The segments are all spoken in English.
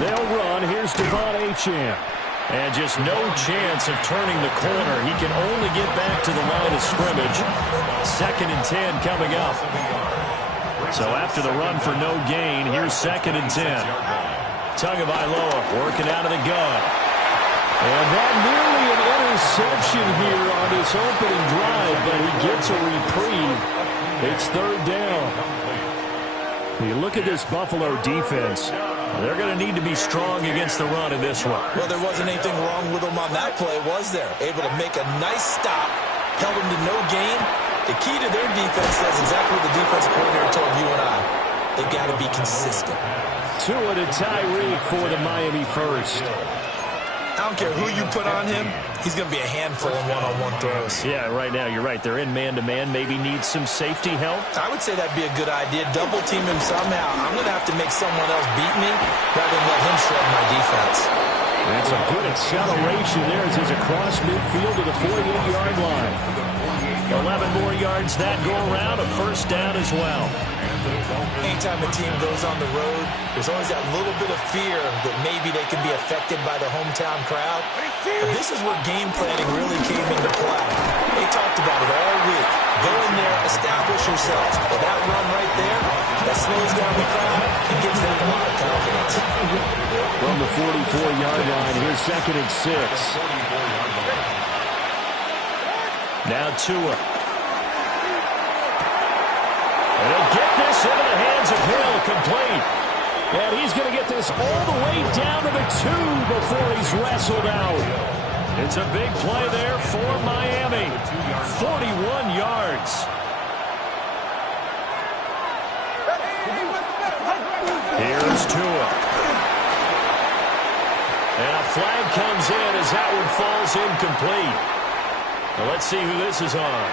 They'll run. Here's Devon Achane. And just no chance of turning the corner. He can only get back to the line of scrimmage. 2nd and 10 coming up. So after the run for no gain, here's 2nd and 10. Tagovailoa working out of the gun. And that nearly an interception here on this opening drive, but he gets a reprieve. It's 3rd down. You look at this Buffalo defense. They're going to need to be strong against the run in this one. Well, there wasn't anything wrong with them on that play, was there? Able to make a nice stop, held them to no gain. The key to their defense, that's exactly what the defensive coordinator told you and I. They got to be consistent. Tua to Tyreek for the Miami first. I don't care who you put on him, he's going to be a handful in one-on-one throws. Yeah, right now, you're right. They're in man-to-man. Maybe need some safety help. I would say that'd be a good idea. Double team him somehow. I'm going to have to make someone else beat me rather than let him shred my defense. That's a good acceleration there as he's across midfield to the 48-yard line. 11 more yards that go around, a first down as well. Anytime a team goes on the road, there's always that little bit of fear that maybe they can be affected by the hometown crowd. But this is where game planning really came into play. They talked about it all week. Go in there, establish yourselves. Well, that run right there, that slows down the crowd and gives them a lot of confidence. From the 44-yard line, here's 2nd and 6. Now Tua. And he'll get this into the hands of Hill, complete. And he's going to get this all the way down to the 2 before he's wrestled out. It's a big play there for Miami. 41 yards. Here's Tua. And a flag comes in as that one falls incomplete. Well, let's see who this is on.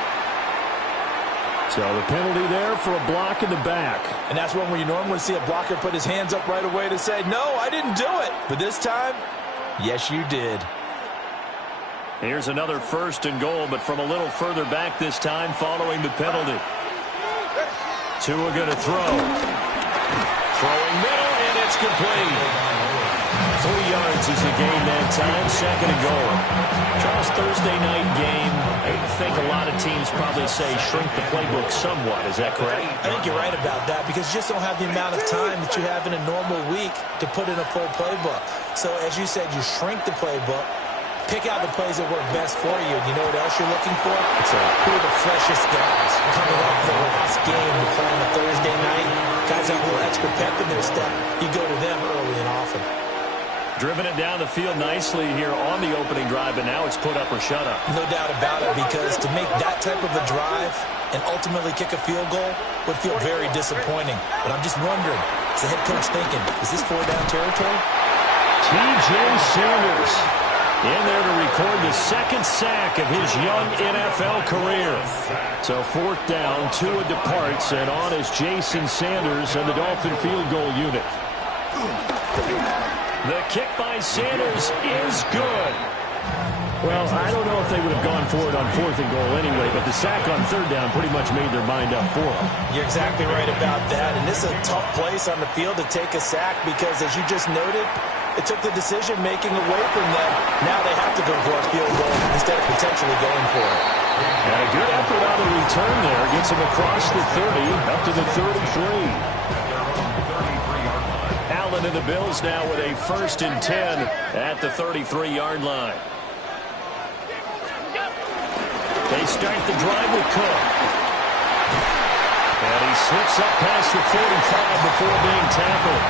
So the penalty there for a block in the back. And that's one where you normally see a blocker put his hands up right away to say, no, I didn't do it. But this time, yes, you did. Here's another 1st and goal, but from a little further back this time following the penalty. Tua going to throw. Throwing middle, and it's complete. 3 yards is the gain that time, 2nd and goal. Charles, Thursday night game, I think a lot of teams probably say shrink the playbook somewhat. Is that correct? I think you're right about that because you just don't have the amount of time that you have in a normal week to put in a full playbook. So as you said, you shrink the playbook, pick out the plays that work best for you. And you know what else you're looking for? Who are the freshest guys coming off the last game to play on a Thursday night? Guys have a little extra pep in their step. You go to them early and often. Driven it down the field nicely here on the opening drive, and now it's put up or shut up. No doubt about it, because to make that type of a drive and ultimately kick a field goal would feel very disappointing. But I'm just wondering, is the head coach thinking, is this 4-down territory? T.J. Sanders in there to record the 2nd sack of his young NFL career. So 4th down, Tua departs, and on is Jason Sanders and the Dolphin field goal unit. The kick by Sanders is good. Well, I don't know if they would have gone for it on 4th and goal anyway, but the sack on 3rd down pretty much made their mind up for them. You're exactly right about that, and this is a tough place on the field to take a sack because, as you just noted, it took the decision-making away from them. Now they have to go for a field goal instead of potentially going for it. And a good effort on the return there. Gets him across the 30, up to the 33. Allen and the Bills now with a 1st and 10 at the 33-yard line. They start the drive with Cook. And he slips up past the 45 before being tackled.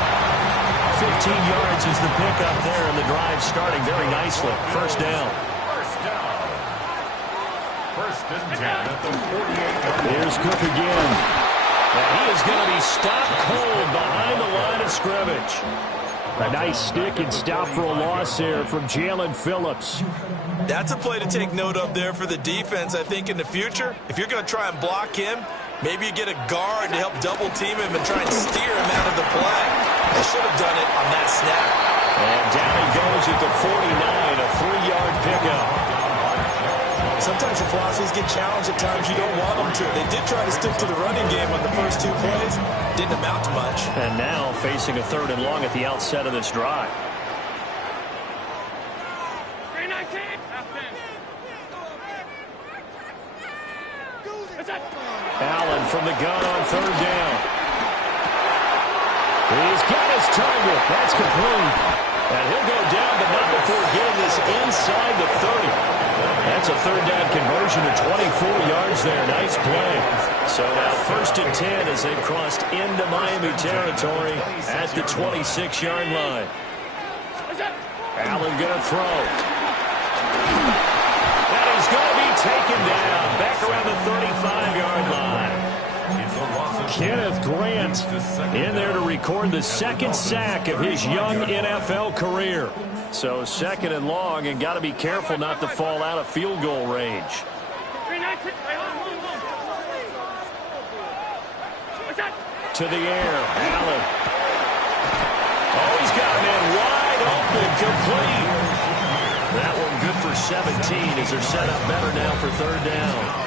15 yards is the pickup there, and the drive starting very nicely. 1st down. 1st and 10 at the 48-yard line. Here's Cook again. And he is going to be stopped cold behind the line of scrimmage. A nice stick and stop for a loss there from Jalen Phillips. That's a play to take note of there for the defense, I think, in the future. If you're going to try and block him, maybe you get a guard to help double team him and try and steer him out of the play. They should have done it on that snap. And down he goes at the 49, a 3-yard pickup. Sometimes your philosophies get challenged at times you don't want them to. They did try to stick to the running game on the first 2 plays. Didn't amount to much. And now facing a 3rd and long at the outset of this drive. Allen from the gun on 3rd down. He's got his target. That's complete. And he'll go down, but not before getting this inside the 30. That's a 3rd down conversion to 24 yards there. Nice play. So now 1st and 10 as they've crossed into Miami territory at the 26-yard line. Allen going to throw. And he's going to be taken down back around the 35-yard line. Kenneth Grant in there to record the 2nd sack of his young NFL career. So 2nd and long, and got to be careful not to fall out of field goal range. To the air, Allen. Oh, he's got a man wide open, complete. That one good for 17 as they're set up better now for 3rd down.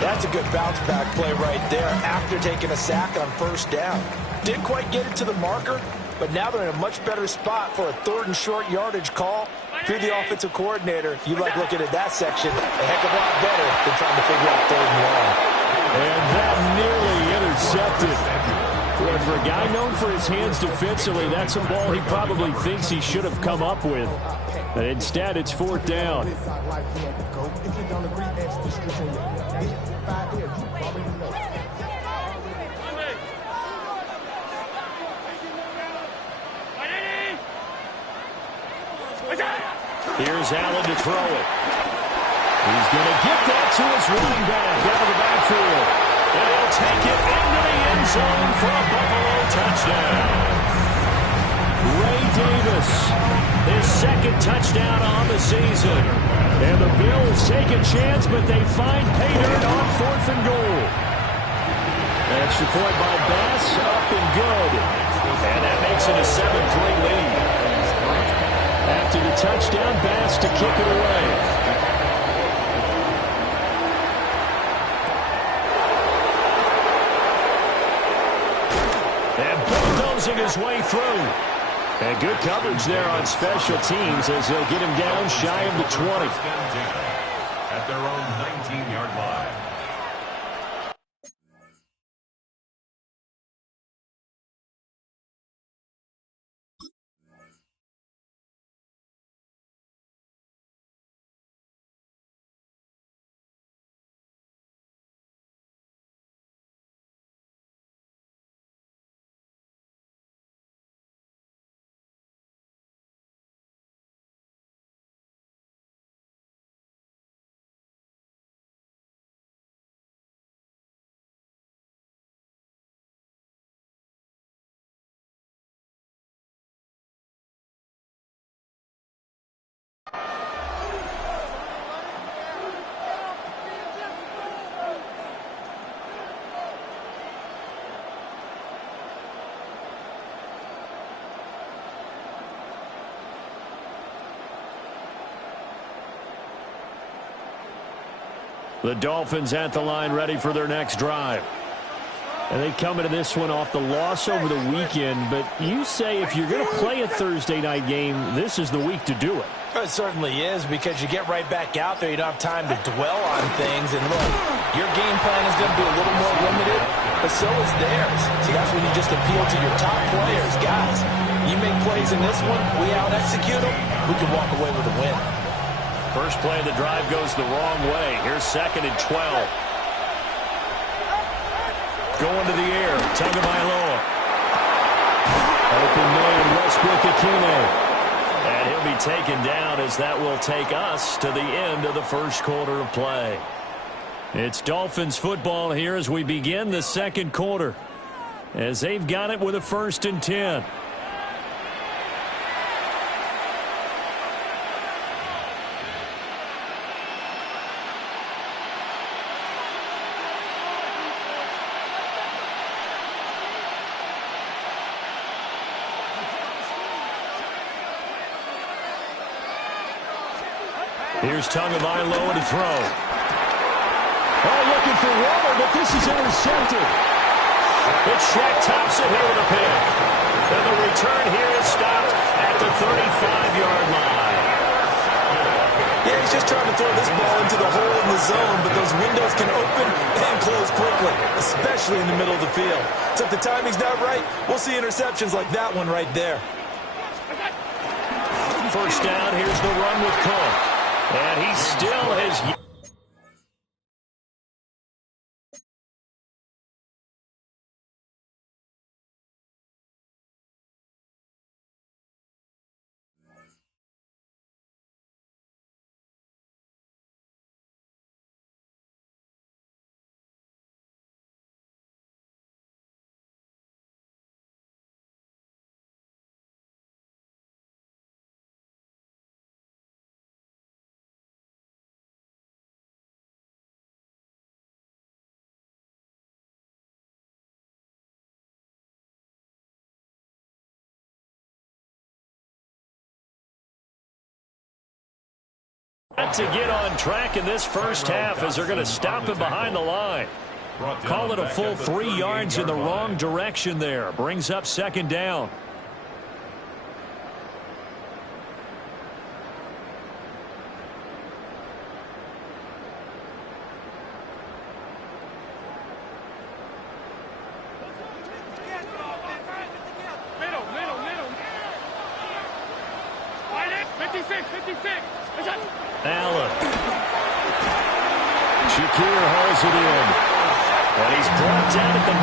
That's a good bounce-back play right there after taking a sack on 1st down. Didn't quite get it to the marker, but now they're in a much better spot for a 3rd and short yardage call. If you're the offensive coordinator, you like looking at that section a heck of a lot better than trying to figure out 3rd and long. And that nearly intercepted. Boy, for a guy known for his hands defensively, that's a ball he probably thinks he should have come up with. But instead, it's 4th down. Here's Allen to throw it. He's going to get that to his running back out of the backfield. And he'll take it into the end zone for a Buffalo touchdown. Ray Davis, his 2nd touchdown on the season. And the Bills take a chance, but they find pay dirt on 4th and goal. Extra point by Bass, up and good. And that makes it a 7-3 lead. After the touchdown, Bass to kick it away. And bulldozing his way through. And good coverage there on special teams as they'll get him down shy of the 20. At their own 19-yard line. The Dolphins at the line ready for their next drive. And they come into this one off the loss over the weekend, but you say if you're going to play a Thursday night game, this is the week to do it. It certainly is, because you get right back out there. You don't have time to dwell on things. And look, your game plan is going to be a little more limited, but so is theirs. So that's when you just appeal to your top players. Guys, you make plays in this one, we out-execute them, we can walk away with a win. First play of the drive goes the wrong way. Here's 2nd and 12. Going to the air. Tagovailoa. Open man, Westbrook-Ikhine. And he'll be taken down as that will take us to the end of the first quarter of play. It's Dolphins football here as we begin the second quarter, as they've got it with a 1st and 10. Here's Tagovailoa to throw. Oh, looking for Waller, but this is intercepted. It's Shaq Thompson here with a pick. And the return here is stopped at the 35-yard line. Yeah, he's just trying to throw this ball into the hole in the zone, but those windows can open and close quickly, especially in the middle of the field. So if the timing's not right, we'll see interceptions like that one right there. First down, here's the run with Cook. And he still has... to get on track in this first half as they're going to stop him behind the line. Call it a full 3 yards in the wrong direction there. Brings up second down. Allen. Shakir hauls it in. And he's brought down at the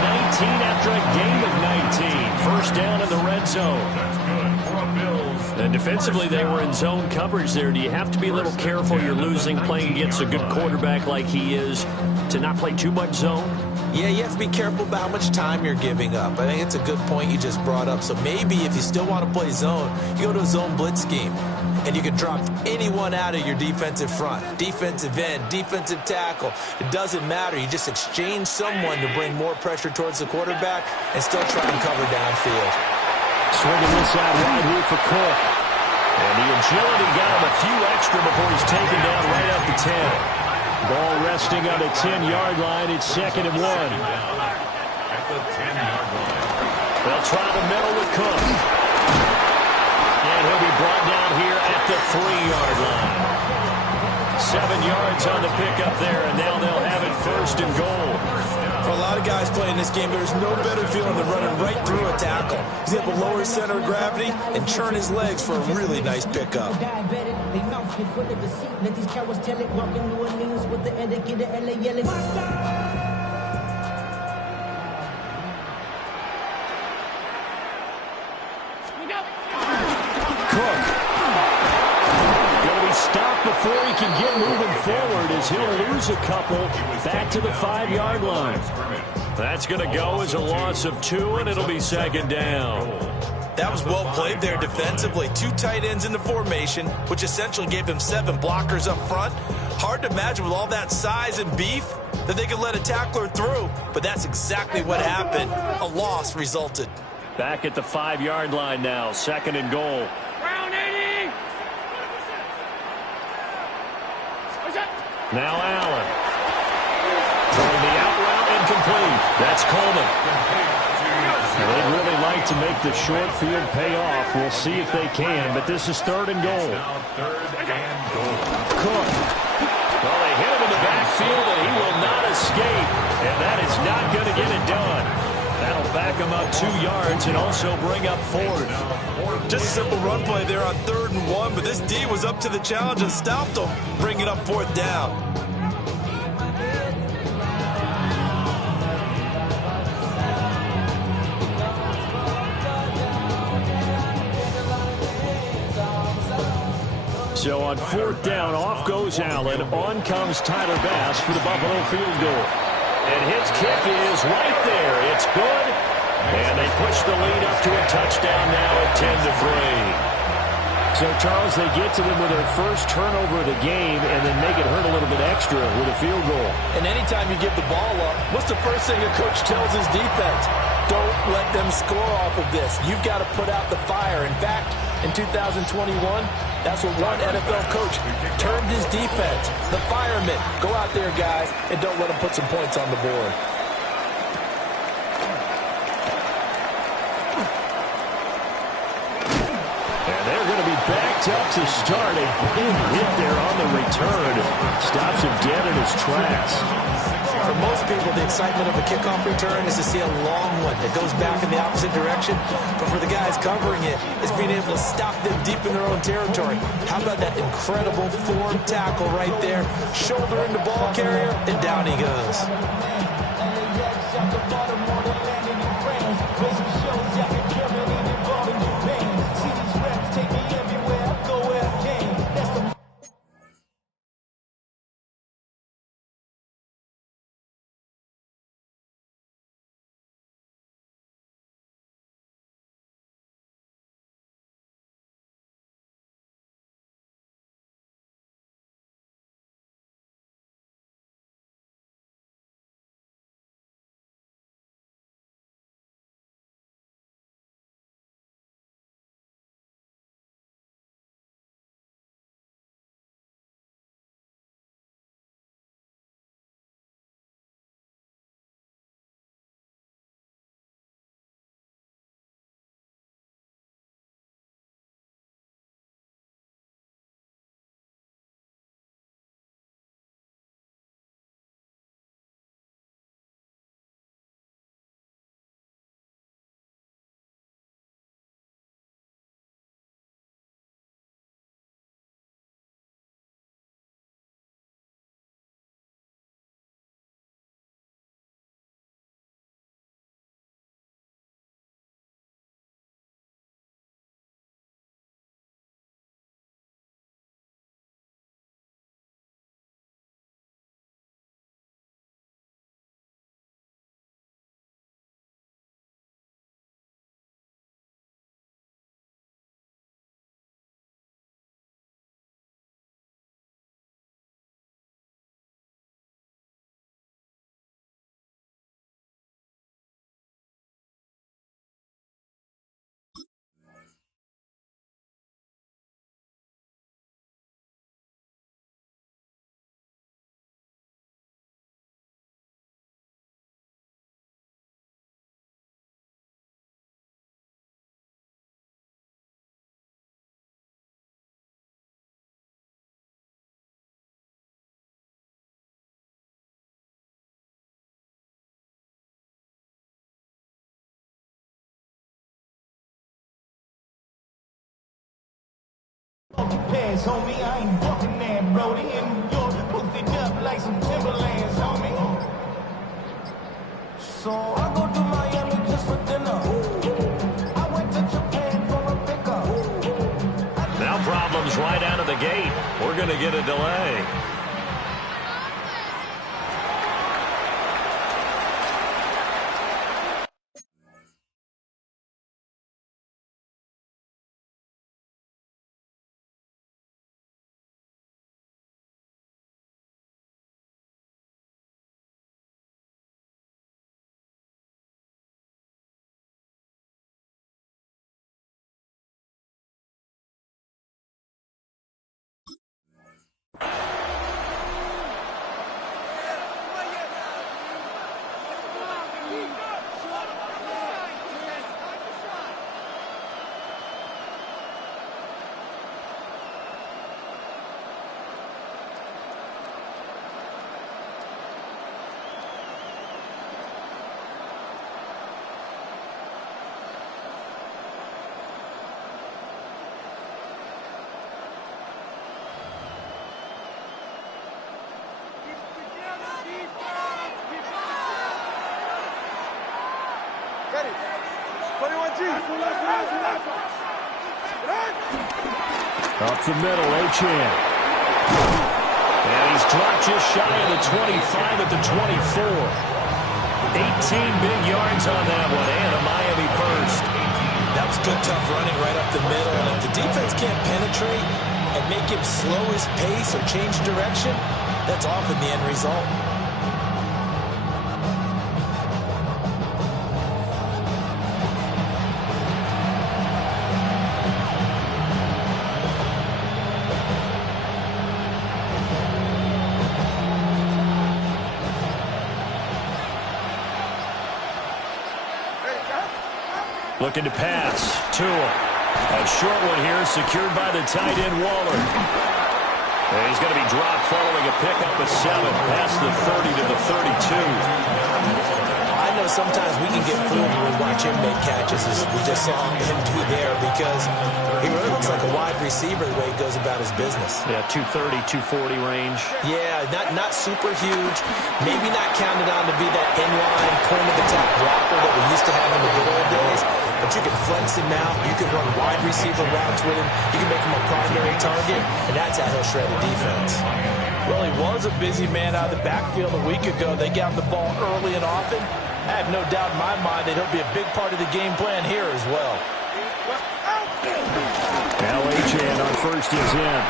19 after a gain of 19. First down in the red zone. And defensively, they were in zone coverage there. Do you have to be a little careful? You're losing playing against a good quarterback like he is to not play too much zone? Yeah, you have to be careful about how much time you're giving up. I think it's a good point you just brought up. So maybe if you still want to play zone, you go to a zone blitz scheme. And you can drop anyone out of your defensive front. Defensive end, defensive tackle. It doesn't matter. You just exchange someone to bring more pressure towards the quarterback and still try and cover downfield. Swinging this out wide here for Cook. And the agility got him a few extra before he's taken down right at the 10. Ball resting on the 10-yard line. It's 2nd and 1. At the 10-yard line. They'll try the middle with Cook. And he'll be brought down here at the 3-yard line. 7 yards on the pickup there, and now they'll have it 1st and goal. For a lot of guys playing this game, there's no better feeling than running right through a tackle. He's able to lower his center of gravity and churn his legs for a really nice pickup. Cook. Going to be stopped before he can get moving forward as he'll lose a couple back to the 5-yard line. That's going to go as a loss of 2, and it'll be 2nd down. That was well played there defensively. 2 tight ends in the formation, which essentially gave him 7 blockers up front. Hard to imagine with all that size and beef that they could let a tackler through, but that's exactly what happened. A loss resulted. Back at the 5-yard line now, 2nd and goal. Now Allen. Throwing the out route incomplete. That's Coleman. They'd really like to make the short field pay off. We'll see if they can, but this is 3rd and goal. Cook. Well, they hit him in the backfield, and he will not escape. And that is not going to get it done. That'll back him up 2 yards and also bring up 4th. Just a simple run play there on 3rd and 1, but this D was up to the challenge and stopped him, bringing up 4th down. So on 4th down, off goes Allen. On comes Tyler Bass for the Buffalo field goal. And his kick is right there. It's good. And they push the lead up to a touchdown now at 10-3. So, Charles, they get to them with their first turnover of the game and then make it hurt a little bit extra with a field goal. And anytime you give the ball up, what's the first thing a coach tells his defense? Don't let them score off of this. You've got to put out the fire. In fact, In 2021, that's what one NFL coach termed his defense. The firemen. Go out there, guys, and don't let them put some points on the board. And they're going to be backed up to start. A big hit there on the return. Stops him dead in his tracks. For most people, the excitement of a kickoff return is to see a long one that goes back in the opposite direction. But for the guys covering it, it's being able to stop them deep in their own territory. How about that incredible form tackle right there? Shoulder into ball carrier, and down he goes. Pants, homie, I ain't walking that Brody in New York, posted up like some Timberlands, homie. So I go to Miami just for dinner. I went to Japan for a pickup. Now problems right out of the gate. We're going to get a delay. Up the middle, Achane. And he's dropped just shy of the 25 at the 24. 18 big yards on that one, and a Miami first. That was good, tough running right up the middle. And if the defense can't penetrate and make him slow his pace or change direction, that's often the end result. Looking to pass. Tua. A short one here, secured by the tight end, Waller. And he's going to be dropped following a pickup of 7, past the 30 to the 32. I know sometimes we can get fooled when we watch him make catches, as we just saw him do there, because he really looks like a wide receiver the way he goes about his business. Yeah, 230, 240 range. Yeah, not super huge, maybe not counted on to be that inline point-of-attack blocker that we used to have in the good old days, but you can flex him out, you can run wide receiver routes with him, you can make him a primary target, and that's how he'll shred a defense. Well, he was a busy man out of the backfield a week ago. They got him the ball early and often. I have no doubt in my mind that he'll be a big part of the game plan here as well. Now Achane on first is in.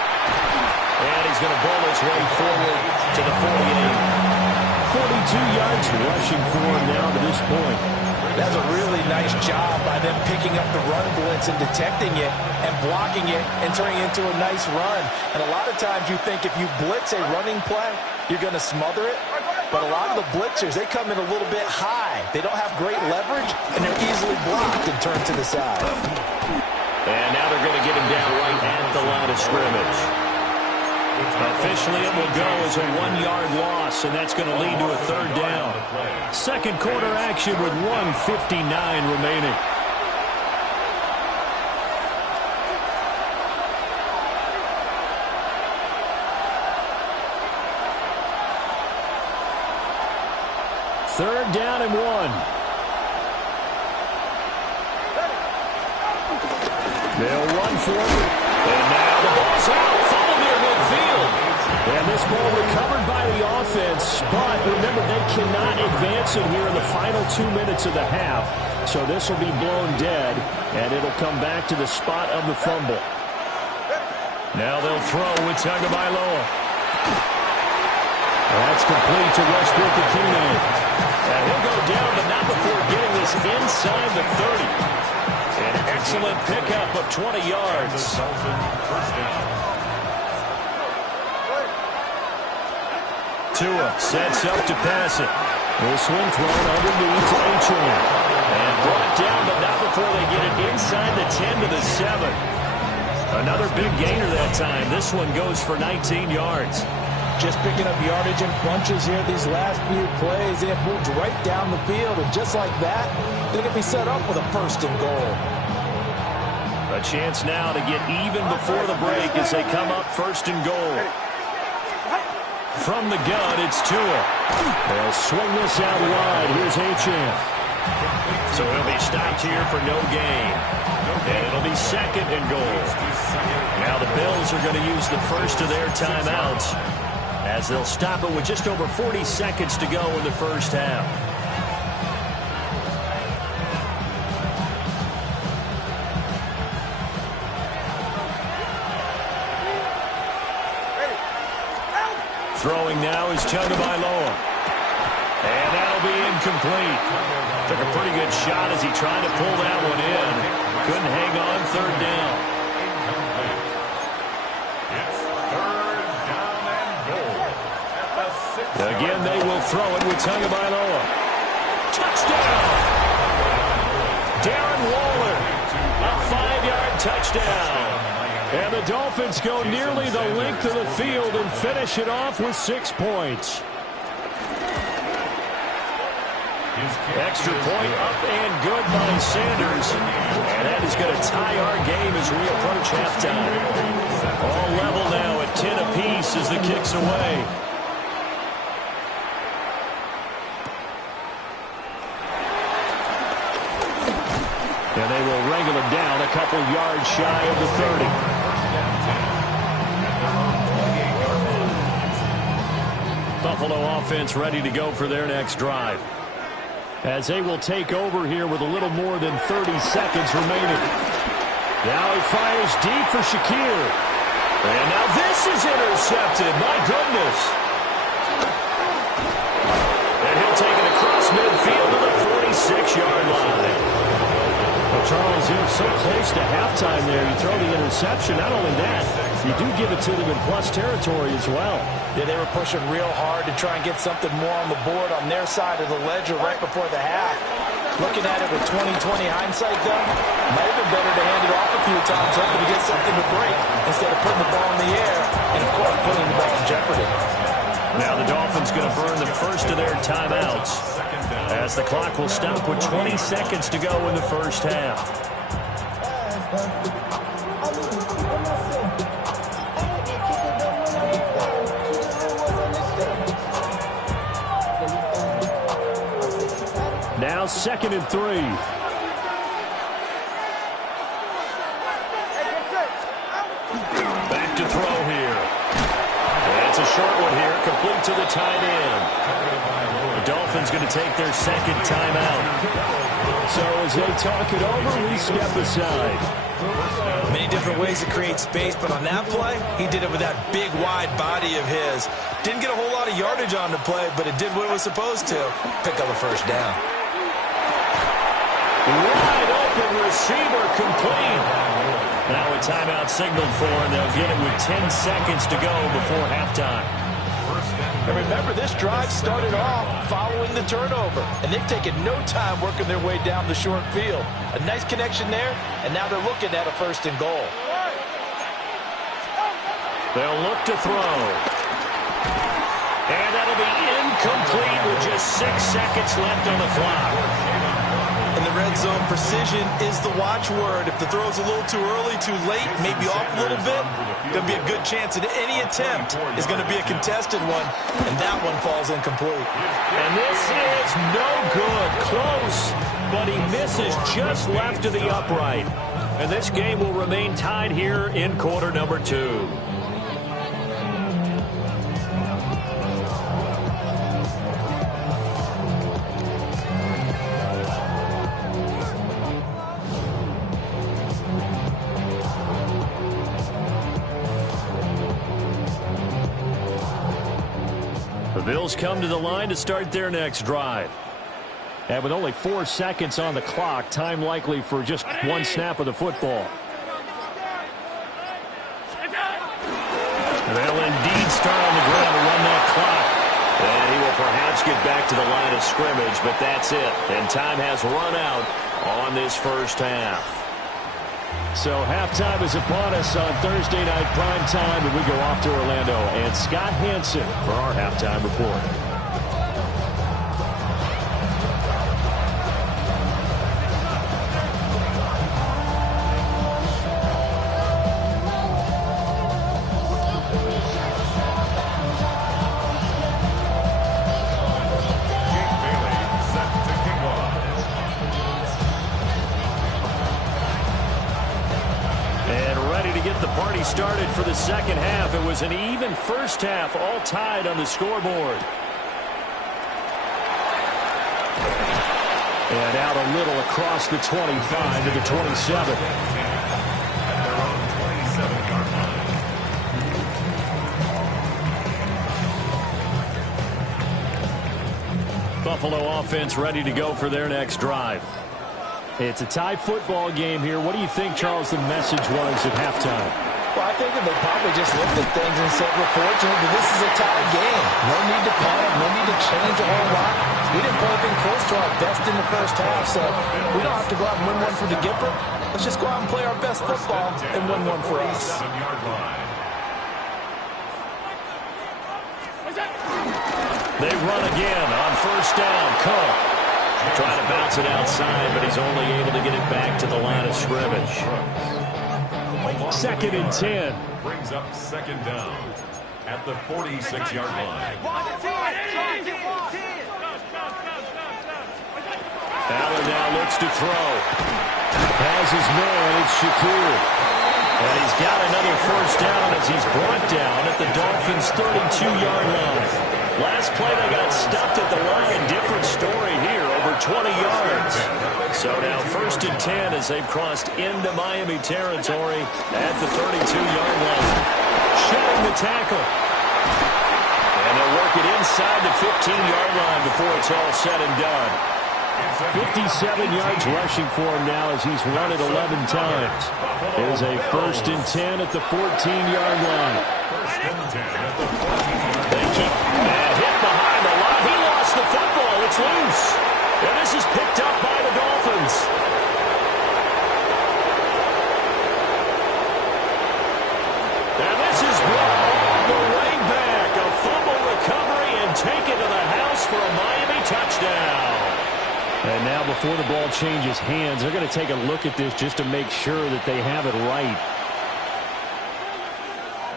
And he's going to bowl his way forward to the 48. 42 yards rushing for him now to this point. That's a really nice job by them picking up the run blitz and detecting it and blocking it and turning it into a nice run. And a lot of times you think if you blitz a running play, you're going to smother it. But a lot of the blitzers, they come in a little bit high. They don't have great leverage, and they're easily blocked and turned to the side. And now they're going to get him down right at the line of scrimmage. Officially, it will go as a 1-yard loss, and that's going to lead to a third down. Second quarter action with 1:59 remaining. Third down and 1. They'll run for it. And now the ball's out. Funneled near midfield. And this ball recovered by the offense. But remember, they cannot advance it here in the final 2 minutes of the half. So this will be blown dead. And it'll come back to the spot of the fumble. Now they'll throw with Tagovailoa. That's complete to Westbrook-Ikhine. And he'll go down, but not before getting this inside the 30. An excellent pickup of 20 yards. Tua sets up to pass it. This one thrown underneath to Achane. And brought down, but not before they get it inside the 10 to the 7. Another big gainer that time. This one goes for 19 yards. Just picking up yardage in bunches here these last few plays. They have moved right down the field, and just like that, they're going to be set up with a first and goal. A chance now to get even before the break as they come up first and goal. From the gun, it's Tua. They'll swing this out wide. Here's Achane. So he'll be stopped here for no gain. And it'll be second and goal. Now the Bills are going to use the first of their timeouts, as they'll stop it with just over 40 seconds to go in the first half. Throwing now is Tagovailoa. And that'll be incomplete. Took a pretty good shot as he tried to pull that one in. Couldn't hang on, third down. Again, they will throw it with Tagovailoa. Touchdown! Darren Waller, a 5-yard touchdown. And the Dolphins go nearly the length of the field and finish it off with 6 points. Extra point up and good by Sanders. And that is going to tie our game as we approach halftime. All level now at 10 apiece as the kick's away. And they will wrangle him down a couple yards shy of the 30. Buffalo offense ready to go for their next drive, as they will take over here with a little more than 30 seconds remaining. Now he fires deep for Shakir. And now this is intercepted. My goodness. And he'll take it across midfield to the 46-yard line. Well, Charles, you're so close to halftime there. You throw the interception. Not only that, you do give it to them in plus territory as well. Yeah, they were pushing real hard to try and get something more on the board on their side of the ledger right before the half. Looking at it with 20/20 hindsight, though, might have been better to hand it off a few times, hoping to get something to break instead of putting the ball in the air and, of course, putting the ball in jeopardy. Now the Dolphins going to burn the first of their timeouts as the clock will stop with 20 seconds to go in the first half. Now 2nd and 3. Back to throw here. It's a short one here, complete to the tight end. The Dolphins going to take their second timeout. So as they talk it over, we step aside. Many different ways to create space, but on that play, he did it with that big, wide body of his. Didn't get a whole lot of yardage on the play, but it did what it was supposed to. Pick up a first down. Wide open receiver complete. Now a timeout signaled for, and they'll get it with 10 seconds to go before halftime. And remember, this drive started off following the turnover, and they've taken no time working their way down the short field. A nice connection there, and now they're looking at a 1st and goal. They'll look to throw. And that'll be incomplete with just 6 seconds left on the clock. In the red zone, precision is the watchword. If the throw's a little too early, too late, maybe off a little bit, going to be a good chance that any attempt is going to be a contested one, and that one falls incomplete. And this is no good. Close, but he misses just left of the upright. And this game will remain tied here in quarter number 2. The Bills come to the line to start their next drive. And with only 4 seconds on the clock, time likely for just one snap of the football. They'll indeed start on the ground to run that clock. And he will perhaps get back to the line of scrimmage, but that's it. And time has run out on this first half. So halftime is upon us on Thursday night primetime, and we go off to Orlando. And Scott Hanson for our halftime report. Started for the second half. It was an even first half, all tied on the scoreboard. And out a little across the 25 to the 27. Buffalo offense ready to go for their next drive. It's a tie football game here. What do you think, Charles, the message was at halftime? Well, I think they probably just looked at things and said, we're fortunate that this is a tie game. No need to panic, no need to change a whole lot. We didn't play anything close to our best in the first half, so we don't have to go out and win one for the Gipper. Let's just go out and play our best football and win one for us. They run again on first down. Cook trying to bounce it outside, but he's only able to get it back to the line of scrimmage. 2nd and 10. Brings up 2nd down at the 46-yard line. Allen now looks to throw. Has his man, it's Shakir. And he's got another first down as he's brought down at the Dolphins' 32-yard line. Last play they got stuffed at the line. Different story here, over 20 yards. So now 1st and 10 as they've crossed into Miami territory at the 32-yard line. Shedding the tackle. And they'll work it inside the 15-yard line before it's all said and done. 57 yards rushing for him now as he's run it 11 times. There's a 1st and 10 at the 14-yard line. They keep hit behind the line. He lost the football. It's loose. And this is picked up by the defense. And this is brought all the way back. A fumble recovery and taken to the house for a Miami touchdown. And now before the ball changes hands, they're going to take a look at this just to make sure that they have it right.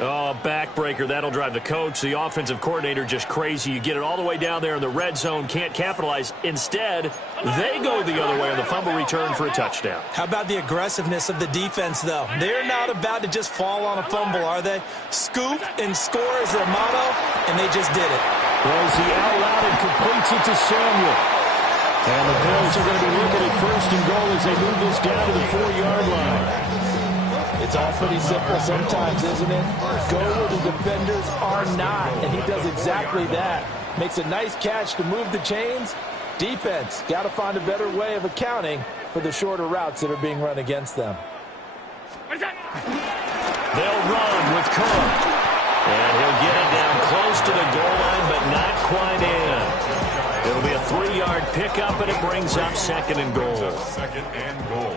Oh, backbreaker. That'll drive the coach, the offensive coordinator, just crazy. You get it all the way down there in the red zone, can't capitalize. Instead, they go the other way on the fumble return for a touchdown. How about the aggressiveness of the defense, though? They're not about to just fall on a fumble, are they? Scoop and score is their motto, and they just did it. Throws the out route and completes it to Samuel. And the Bills are going to be looking at first and goal as they move this down to the 4-yard line. It's all pretty simple sometimes, isn't it? Go where the defenders are not, and he does exactly that. Makes a nice catch to move the chains. Defense, got to find a better way of accounting for the shorter routes that are being run against them. They'll run with Cook. And he'll get it down close to the goal line, but not quite in. It'll be a 3-yard pickup, and it brings up second and goal. Second and goal.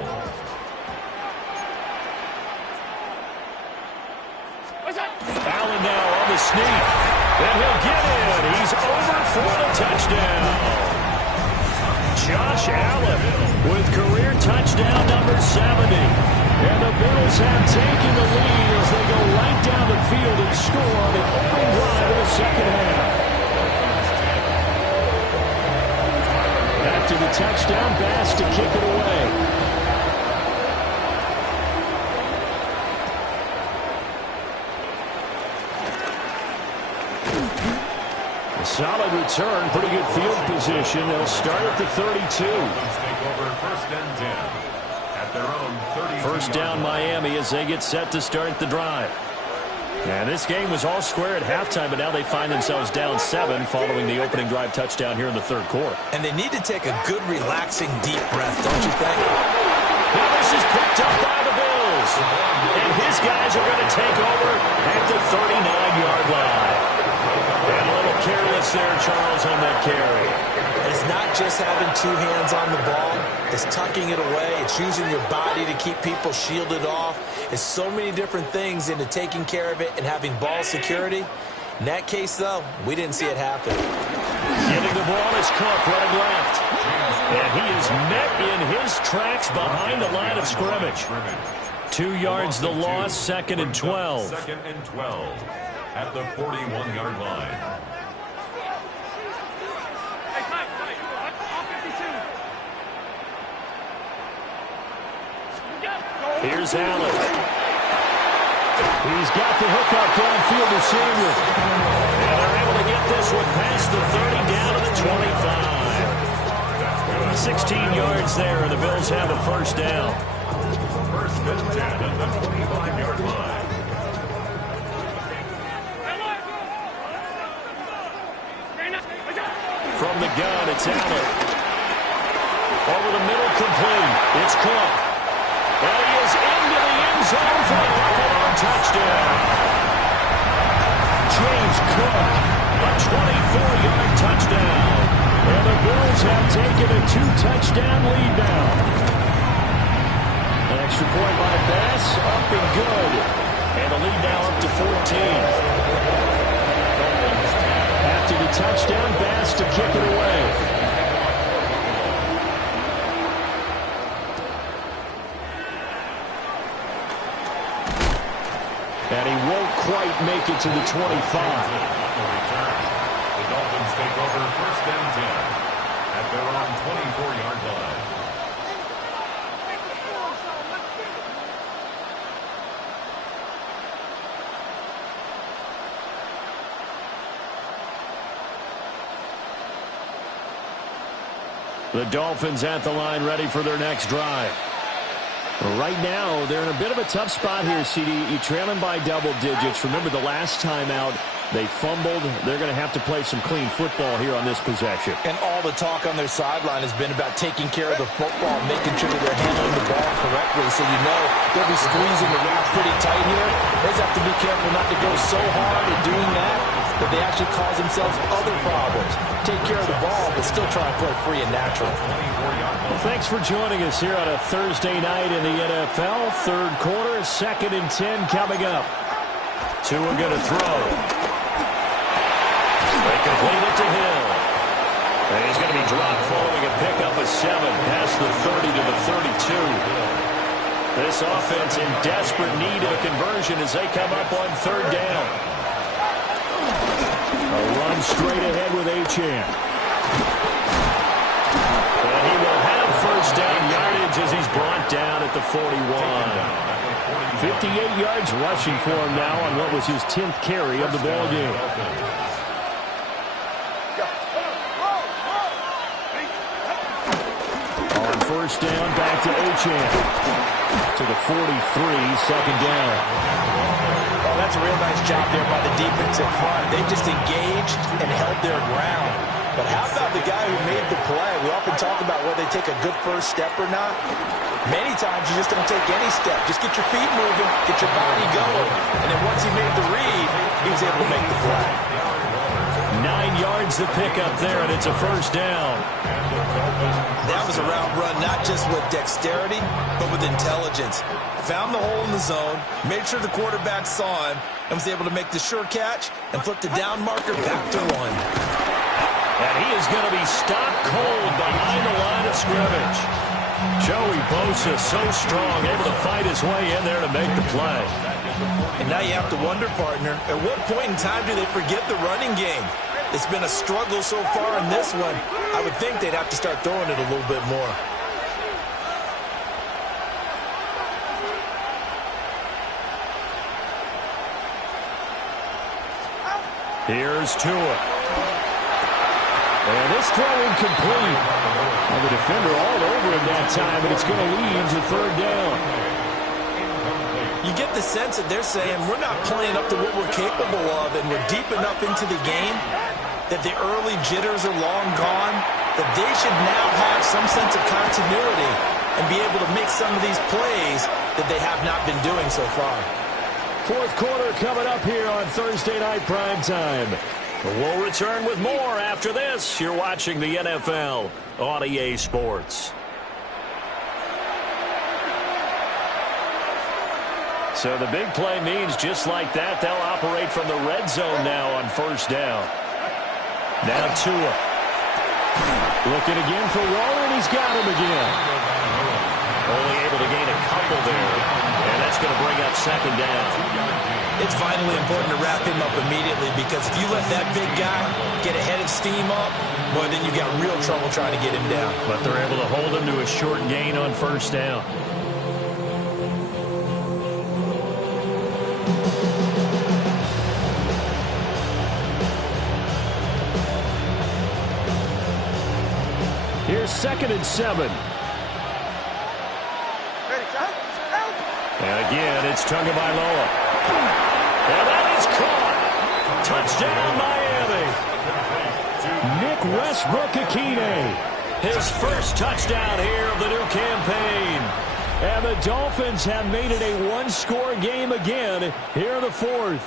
Allen now on the sneak. And he'll get in. He's over for the touchdown. Josh Allen with career touchdown number 70. And the Bills have taken the lead as they go right down the field and score on the opening drive of the second half. After the touchdown, Bass to kick it away. Solid return, pretty good field position. They'll start at the 32. Take over first and 10 at their own 32. First down Miami as they get set to start the drive. And this game was all square at halftime, but now they find themselves down 7 following the opening drive touchdown here in the third quarter. And they need to take a good, relaxing, deep breath, don't you think? Now this is picked up by the Bills. And his guys are going to take over at the 39-yard line. And a little careless there, Charles, on that carry. It's not just having 2 hands on the ball. It's tucking it away. It's using your body to keep people shielded off. It's so many different things into taking care of it and having ball security. In that case, though, we didn't see it happen. Getting the ball is Cook running left. And he is met in his tracks behind the line of scrimmage. 2 yards the loss, second and 12. Second and 12 at the 41-yard line. Here's Allen. He's got the hook up downfield to Samuel. And they're able to get this one past the 30 down to the 25. 16 yards there, and the Bills have a first down. First and 10 at the 25-yard line. From the gun, it's Allen. Over the middle, complete. It's Cook. And he is into the end zone for a Buffalo touchdown. James Cook, a 24-yard touchdown. And the Bills have taken a 2-touchdown lead now. An extra point by Bass, up and good. And the lead now up to 14. After the touchdown, Bass to kick it away. And he won't quite make it to the 25. The Dolphins take over first and 10 at their own 24-yard line. The Dolphins at the line ready for their next drive. Right now, they're in a bit of a tough spot here, CD. You're trailing by double digits. Remember the last time out, they fumbled. They're going to have to play some clean football here on this possession. And all the talk on their sideline has been about taking care of the football, making sure that they're handling the ball correctly. So you know they'll be squeezing the route pretty tight here. They have to be careful not to go so hard in doing that that they actually cause themselves other problems. Take care of the ball, but still try and play free and natural. Well, thanks for joining us here on a Thursday night in the NFL. Third quarter, 2nd and 10 coming up. Tua going to throw. They complete it to Hill. And he's going to be dropped following a pickup of 7 past the 30 to the 32. This offense in desperate need of a conversion as they come up on 3rd down. A run straight ahead with Achane. And he will have 1st down yardage as he's brought down at the 41. 58 yards rushing for him now on what was his 10th carry of the ball game. On 1st down, back to Achane. To the 43, 2nd down. Oh, that's a real nice job there by the defensive front. They just engaged and held their ground. But how about the guy who made the play? We often talk about whether they take a good first step or not. Many times you just don't take any step. Just get your feet moving, get your body going. And then once he made the read, he was able to make the play. 9 yards to pick up there, and it's a 1st down. That was a route run, not just with dexterity, but with intelligence. Found the hole in the zone, made sure the quarterback saw him, and was able to make the sure catch and flip the down marker back to 1. And he is going to be stopped cold behind the line of scrimmage. Joey Bosa so strong, able to fight his way in there to make the play. And now you have to wonder, partner, at what point in time do they forget the running game? It's been a struggle so far in this one. I would think they'd have to start throwing it a little bit more. Here's Tua. And this throw incomplete. And the defender all over him that time, but it's going to lead to 3rd down. You get the sense that they're saying we're not playing up to what we're capable of, and we're deep enough into the game that the early jitters are long gone, that they should now have some sense of continuity and be able to make some of these plays that they have not been doing so far. 4th quarter coming up here on Thursday Night Primetime. We'll return with more after this. You're watching the NFL on EA Sports. So the big play means just like that, they'll operate from the red zone now on 1st down. Now Tua. Looking again for Waller, and he's got him again. Only able to gain a couple there, and that's going to bring up 2nd down. It's vitally important to wrap him up immediately, because if you let that big guy get a head of steam up, boy, then you got real trouble trying to get him down. But they're able to hold him to a short gain on 1st down. Here's 2nd and 7. And again, it's Tagovailoa. And that is caught. Touchdown, Miami. Nick Westbrook-Ikhine. His 1st touchdown here of the new campaign. And the Dolphins have made it a 1-score game again here in the 4th.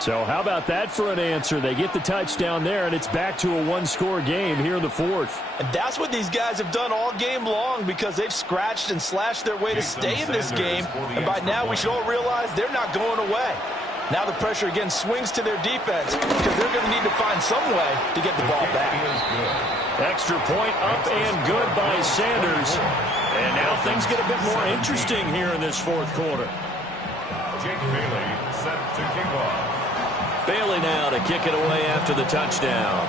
So how about that for an answer? They get the touchdown there, and it's back to a 1-score game here in the 4th. And that's what these guys have done all game long, because they've scratched and slashed their way to stay in this game. And by now we should all realize they're not going away. Now the pressure again swings to their defense, because they're going to need to find some way to get the ball back. Extra point up and good by Sanders. And now things get a bit more interesting here in this 4th quarter. Jake Bailey set to kick off. Bailey now to kick it away after the touchdown.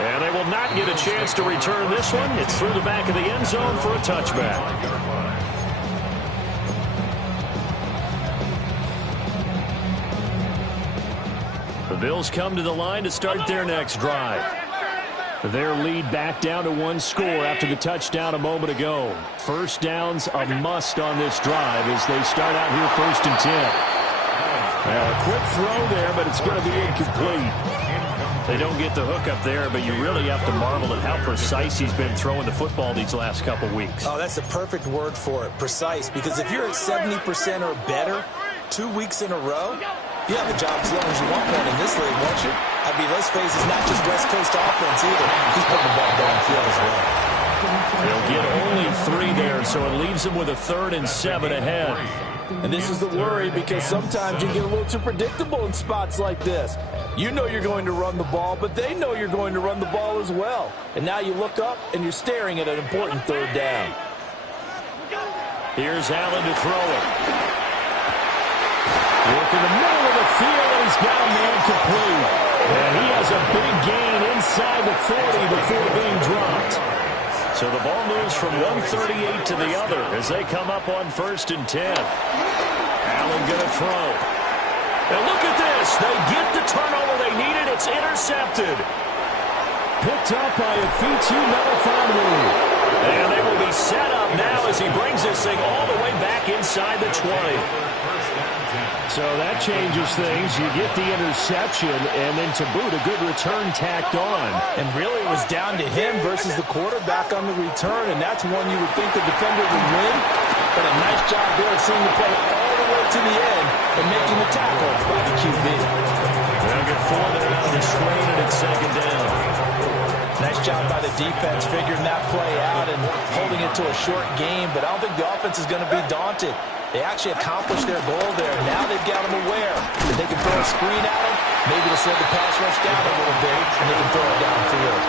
And they will not get a chance to return this one. It's through the back of the end zone for a touchback. The Bills come to the line to start their next drive. Their lead back down to 1 score after the touchdown a moment ago. 1st downs a must on this drive as they start out here 1st and 10. Now a quick throw there, but it's going to be incomplete. They don't get the hook up there, but you really have to marvel at how precise he's been throwing the football these last couple weeks. Oh, that's the perfect word for it, precise, because if you're at 70% or better 2 weeks in a row, you have a job as long as you want one in this league, won't you? I mean, let's face it, it's not just West Coast offense either. He's putting the ball downfield as well. They'll get only 3 there, so it leaves them with a 3rd and 7 ahead. And this is the worry, because sometimes you get a little too predictable in spots like this. You know you're going to run the ball, but they know you're going to run the ball as well. And now you look up, and you're staring at an important 3rd down. Here's Allen to throw it. Work in the middle of the field, and he's got a man complete. And he has a big gain inside the 40 before being dropped. So the ball moves from 138 to the other as they come up on 1st and 10. Allen going to throw. And look at this. They get the turnover they needed. It's intercepted. Picked up by Afitu Melifonwu. And they will be set up now as he brings this thing all the way back inside the 20. So that changes things. You get the interception, and then to boot, a good return tacked on. And really it was down to him versus the quarterback on the return, and that's one you would think the defender would win. But a nice job there of seeing the play all the way to the end and making the tackle by the QB. They'll get 4 there out of the screen, and it's 2nd down. Nice job by the defense figuring that play out and holding it to a short game, but I don't think the offense is going to be daunted. They actually accomplished their goal there. Now they've got them aware that they can throw a screen at them, maybe to slow the pass rush down a little bit, and they can throw it downfield.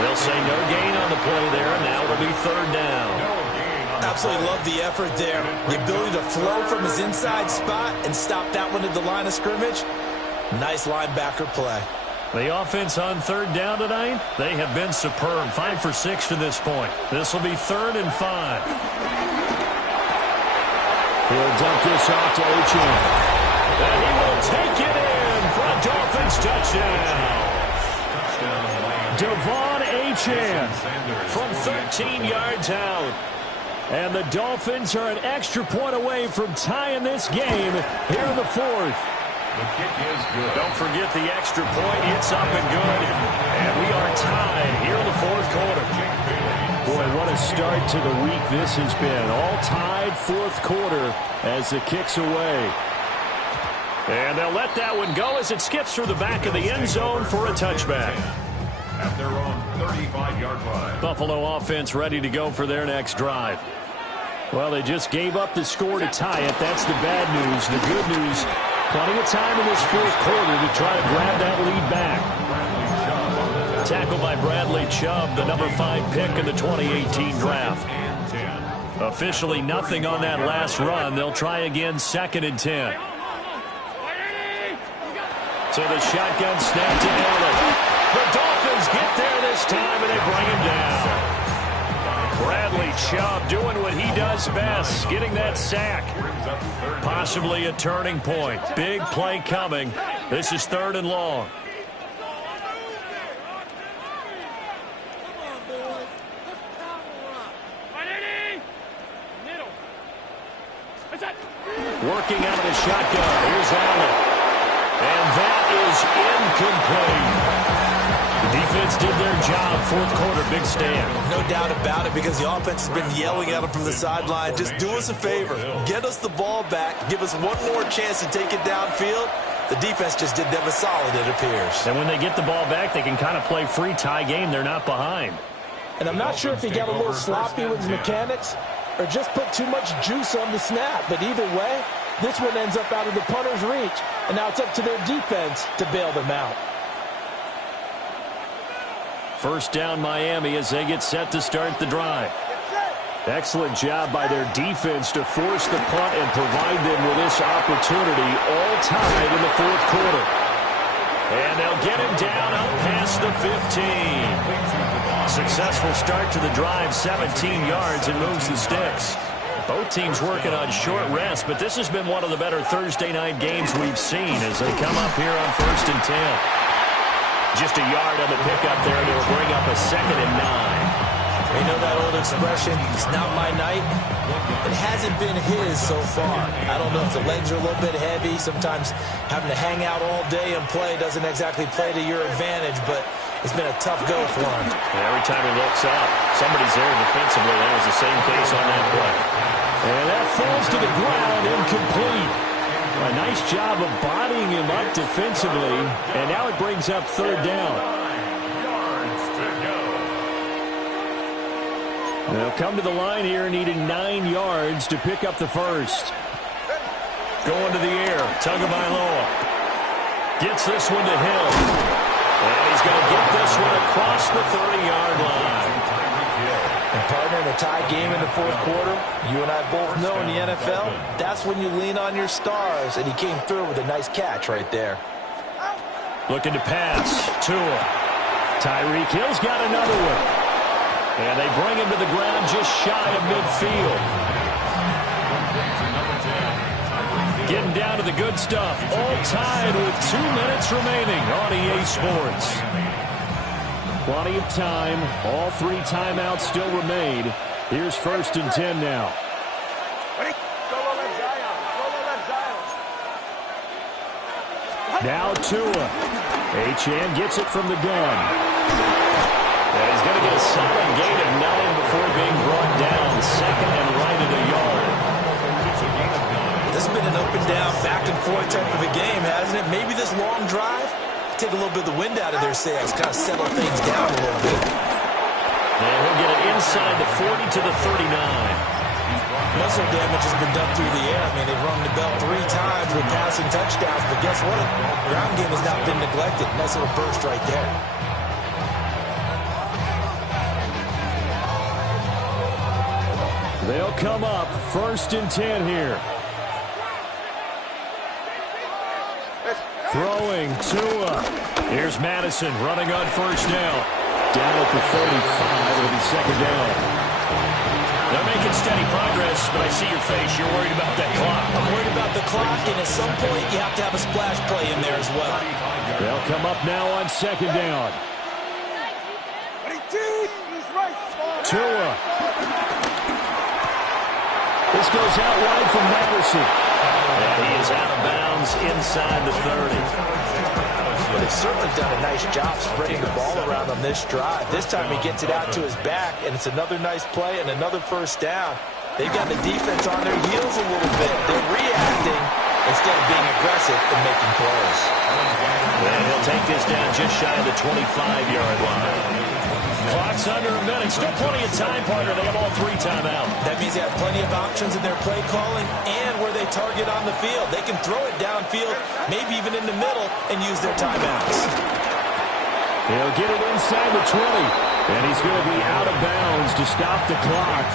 They'll say no gain on the play there. Now it'll be 3rd down. Absolutely love the effort there. The ability to flow from his inside spot and stop that one at the line of scrimmage. Nice linebacker play. The offense on 3rd down tonight, they have been superb. 5 for 6 to this point. This will be 3rd and 5. He'll dump this off to Achane. And he will take it in for a Dolphins touchdown. Devon Achane From 13 yards out. And the Dolphins are an extra point away from tying this game here in the 4th. The kick is good. Don't forget the extra point. It's up and good. And we are tied here in the 4th quarter. Boy, what a start to the week this has been. All tied 4th quarter as it kicks away. And they'll let that one go as it skips through the back of the end zone for a touchback. At their own 35-yard line. Buffalo offense ready to go for their next drive. Well, they just gave up the score to tie it. That's the bad news. The good news, plenty of time in this 4th quarter to try to grab that lead back. Tackled by Bradley Chubb, the number 5 pick in the 2018 draft. Officially nothing on that last run. They'll try again, 2nd and 10. So the shotgun snap to Allen. The Dolphins get there this time, and they bring him down. Bradley Chubb doing what he does best, getting that sack. Possibly a turning point. Big play coming. This is 3rd and long. Working out of the shotgun. Here's Allen. And that is incomplete. The defense did their job. 4th quarter, big stand. No doubt about it, because the offense has been yelling at him from the sideline. Just do us a favor. Get us the ball back. Give us one more chance to take it downfield. The defense just did them a solid, it appears. And when they get the ball back, they can kind of play free tie game. They're not behind. And I'm not sure if he got a little sloppy with his mechanics or just put too much juice on the snap. But either way, this one ends up out of the punter's reach. And now it's up to their defense to bail them out. 1st down Miami as they get set to start the drive. Excellent job by their defense to force the punt and provide them with this opportunity, all tied in the 4th quarter. And they'll get him down up past the 15. Successful start to the drive, 17 yards, and moves the sticks. Both teams working on short rest, but this has been one of the better Thursday night games we've seen as they come up here on 1st and 10. Just a yard on the pickup there, and it'll bring up a 2nd and 9. You know that old expression, it's not my night? It hasn't been his so far. I don't know if the legs are a little bit heavy. Sometimes having to hang out all day and play doesn't exactly play to your advantage, but it's been a tough go for him. Every time he looks up, somebody's there defensively. That was the same case on that play. And that falls to the ground, incomplete. A nice job of bodying him up defensively, and now it brings up third down. They'll come to the line here, needing 9 yards to pick up the first. Going to the air, Tagovailoa gets this one to Hill. And he's going to get this one across the 30-yard line. And partner, in a tie game in the fourth quarter, you and I both know in the NFL, that's when you lean on your stars, and he came through with a nice catch right there. Looking to pass. Tua. Tyreek Hill's got another one. And they bring him to the ground just shy of midfield. Getting down to the good stuff. All tied with 2 minutes remaining on EA Sports. Plenty of time. All 3 timeouts still remain. Here's 1st and 10 now. Now Tua. Achane gets it from the gun. And he's going to get a solid gain of 9 before being brought down. 2nd and right at a yard. This has been an up and down, back and forth type of a game, hasn't it? Maybe this long drive, take a little bit of the wind out of their sails, kind of settle things down a little bit. And he'll get it inside the 40 to the 39. Most of the damage has been done through the air. I mean, they've rung the bell 3 times with passing touchdowns, but guess what? Ground game has not been neglected. Nice little burst right there. They'll come up 1st and 10 here. Throwing Tua. Here's Madison running on 1st down. Down at the 35. It'll be 2nd down. They're making steady progress, but I see your face. You're worried about that clock. I'm worried about the clock, and at some point you have to have a splash play in there as well. They'll come up now on 2nd down. Tua. This goes out wide from Madison. And he is out of bounds inside the 30. But they've certainly done a nice job spreading the ball around on this drive. This time he gets it out to his back, and it's another nice play and another 1st down. They've got the defense on their heels a little bit. They're reacting instead of being aggressive and making plays. And he'll take this down just shy of the 25-yard line. Clock's under a minute. Still plenty of time, partner. They have all 3 timeouts. That means they have plenty of options in their play calling and where they target on the field. They can throw it downfield, maybe even in the middle, and use their timeouts. He'll get it inside the 20. And he's going to be out of bounds to stop the clock.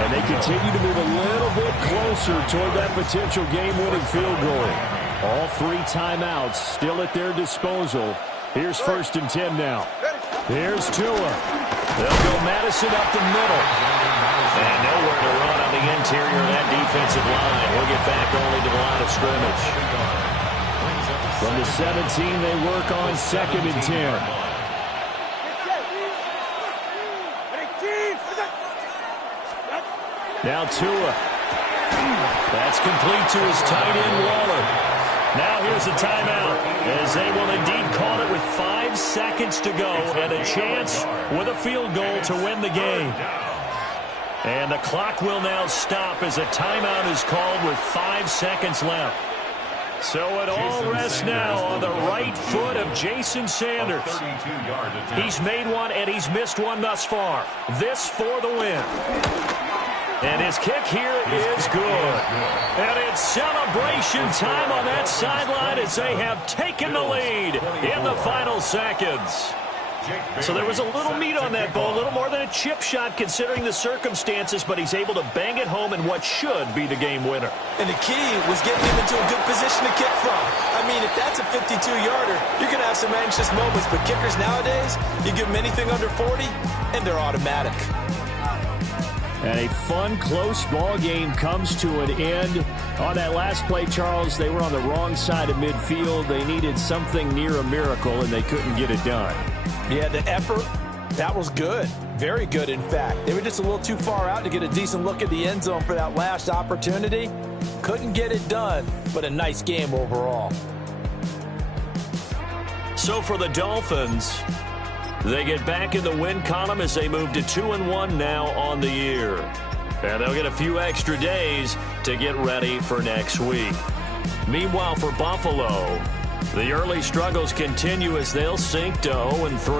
And they continue to move a little bit closer toward that potential game-winning field goal. All 3 timeouts still at their disposal. Here's 1st and 10 now. Here's Tua. They'll go Madison up the middle. And nowhere to run on the interior of that defensive line. He'll get back only to the line of scrimmage. From the 17, they work on 2nd and 10. Now Tua. That's complete to his tight end, Waller. Now here's a timeout, as they will indeed call it with 5 seconds to go and a chance with a field goal to win the game. And the clock will now stop as a timeout is called with 5 seconds left. So it all rests now on the right foot of Jason Sanders. He's made one and he's missed one thus far. This for the win. And his kick here is good. And it's celebration time on that sideline as they have taken the lead in the final seconds. So there was a little meat on that ball, a little more than a chip shot considering the circumstances, but he's able to bang it home in what should be the game winner. And the key was getting him into a good position to kick from. I mean, if that's a 52-yarder, you're going to have some anxious moments, but kickers nowadays, you give them anything under 40, and they're automatic. And a fun, close ball game comes to an end. On that last play, Charles, they were on the wrong side of midfield. They needed something near a miracle, and they couldn't get it done. Yeah, the effort, that was good. Very good, in fact. They were just a little too far out to get a decent look at the end zone for that last opportunity. Couldn't get it done, but a nice game overall. So for the Dolphins, they get back in the win column as they move to 2-1 now on the year. And they'll get a few extra days to get ready for next week. Meanwhile, for Buffalo, the early struggles continue as they'll sink to 0-3.